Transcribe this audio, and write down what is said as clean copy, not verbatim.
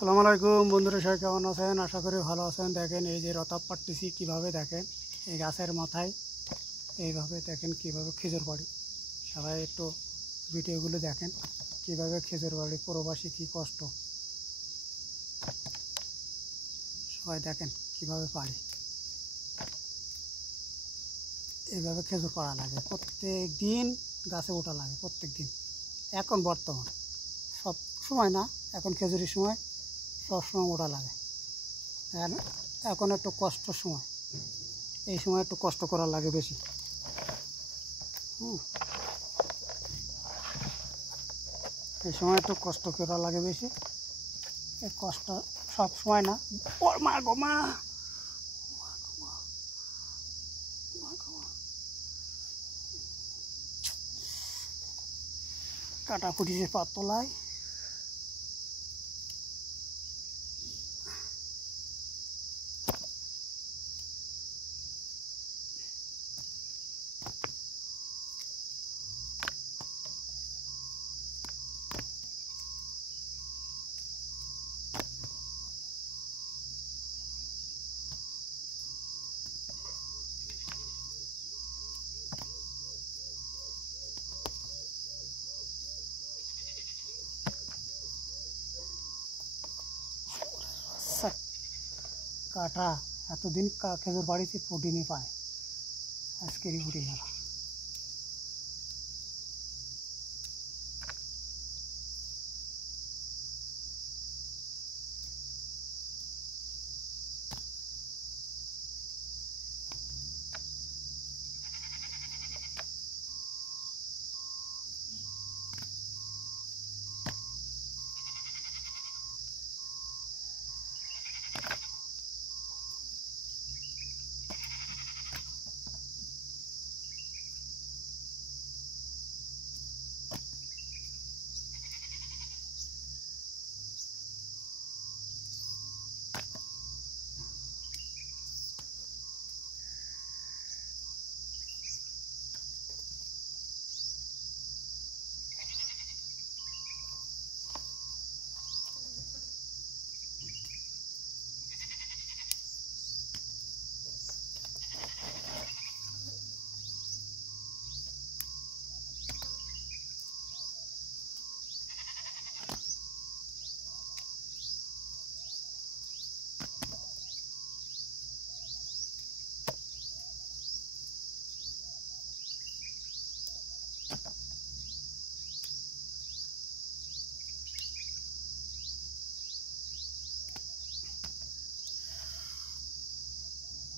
আসসালামু আলাইকুম বন্ধুরা, সবাই কেমন আছেন? আশা করি ভালো আছেন। দেখেন এই যে রতাপ পাড়তেছি কীভাবে, দেখেন এই গাছের মাথায় এইভাবে দেখেন কীভাবে খেজুর পাড়ি। সবাই একটু ভিডিওগুলো দেখেন কীভাবে খেজুর পাড়ি, প্রবাসী কী কষ্ট। সবাই দেখেন কীভাবে পাড়ি। এইভাবে খেজুর পাড়া লাগে, প্রত্যেক দিন গাছে ওঠা লাগে, প্রত্যেক দিন। এখন বর্তমান সব সময় না, এখন খেজুরির সময় সবসময় ওঠা লাগে। আর এখন একটু কষ্টর সময়, এই সময় একটু কষ্ট করা লাগে বেশি। এই সময় একটু কষ্ট করা লাগে বেশি। এই কষ্ট সব সময় না। ওর মা গো মা, কাটা ফুটিছে পাতলায়। কাটা এতদিন খেজুর বাড়িতে ফুটিনি পায়, আজকেরই ফুটে গেল।